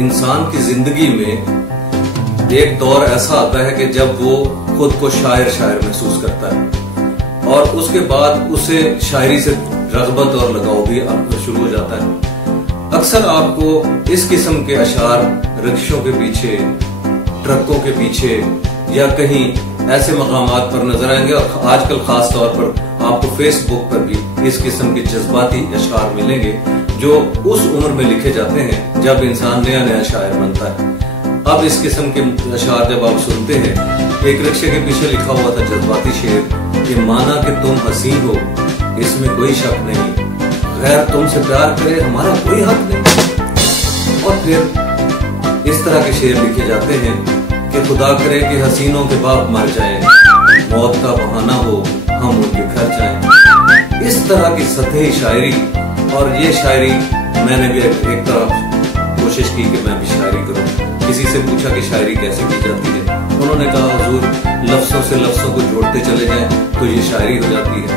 इंसान की जिंदगी में एक दौर ऐसा आता है कि जब वो खुद को शायर महसूस करता है और उसके बाद उसे शायरी से रग़बत और लगाव भी शुरू हो जाता है। अक्सर आपको इस किस्म के अशार रिक्शों के पीछे, ट्रकों के पीछे या कहीं ऐसे मकामात पर नजर आएंगे और आजकल खास तौर पर आपको फेसबुक पर भी इस किस्म के जज्बाती अशार मिलेंगे जो उस उम्र में लिखे जाते हैं जब इंसान नया नया शायर बनता है। अब इस किस्म के अशार जब आप सुनते हैं, एक रिक्शे के पीछे लिखा हुआ था जज्बाती शेर कि माना कि तुम हसीन हो इसमें कोई शक नहीं, गैर तुमसे प्यार करे हमारा कोई हक नहीं। और फिर इस तरह के शेर लिखे जाते हैं कि खुदा करे कि हसीनों के बाप मर जाए, मौत का बहाना हो हम उनके घर जाएं। इस तरह की सतही शायरी, और ये शायरी मैंने भी एक तरह कोशिश की कि मैं भी शायरी करूं। किसी से पूछा कि शायरी कैसे की जाती है, उन्होंने कहा हुजूर लफ्जों से लफ्जों को जोड़ते चले जाएं तो ये शायरी हो जाती है।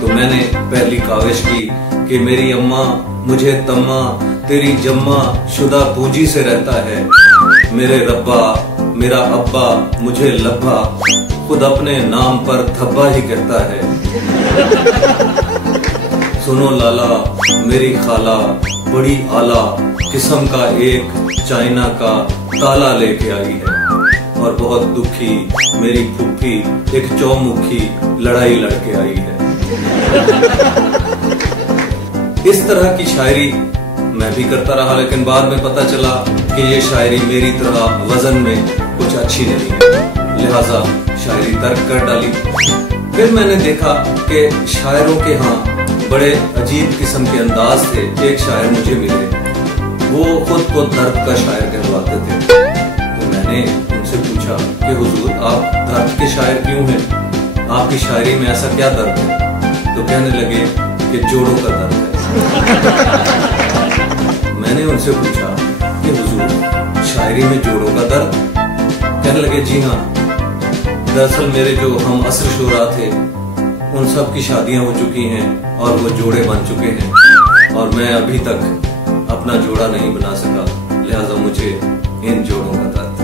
तो मैंने पहली काविश की कि मेरी अम्मा मुझे तम्मा तेरी जम्मा शुदा पूंजी से रहता है, मेरे रब्बा मेरा अब्बा मुझे लब्बा खुद अपने नाम पर धब्बा ही कहता है। सुनो लाला मेरी खाला बड़ी आला किस्म का एक चाइना का ताला लेके आई है, और बहुत दुखी मेरी फुफ्फी एक चौमुखी लड़ाई लड़के आई है। इस तरह की शायरी मैं भी करता रहा, लेकिन बाद में पता चला कि ये शायरी मेरी तरह वजन में कुछ अच्छी नहीं है, लिहाजा शायरी तर्क कर डाली। फिर मैंने देखा कि शायरों के यहाँ बड़े अजीब किस्म के अंदाज थे। एक शायर मुझे मिले, वो खुद को दर्द का शायर कहलवाते थे। तो मैंने उनसे पूछा कि हुजूर आप दर्द के शायर क्यों हैं, आपकी शायरी में ऐसा क्या दर्द है? तो कहने लगे कि जोड़ों का दर्द है। मैंने उनसे पूछा कि हुजूर शायरी में जोड़ों का दर्द? कहने लगे जी हाँ, दरअसल मेरे जो हम असर शुरा थे उन सब की शादियां हो चुकी हैं और वो जोड़े बन चुके हैं, और मैं अभी तक अपना जोड़ा नहीं बना सका, लिहाजा मुझे इन जोड़ों का दर्द।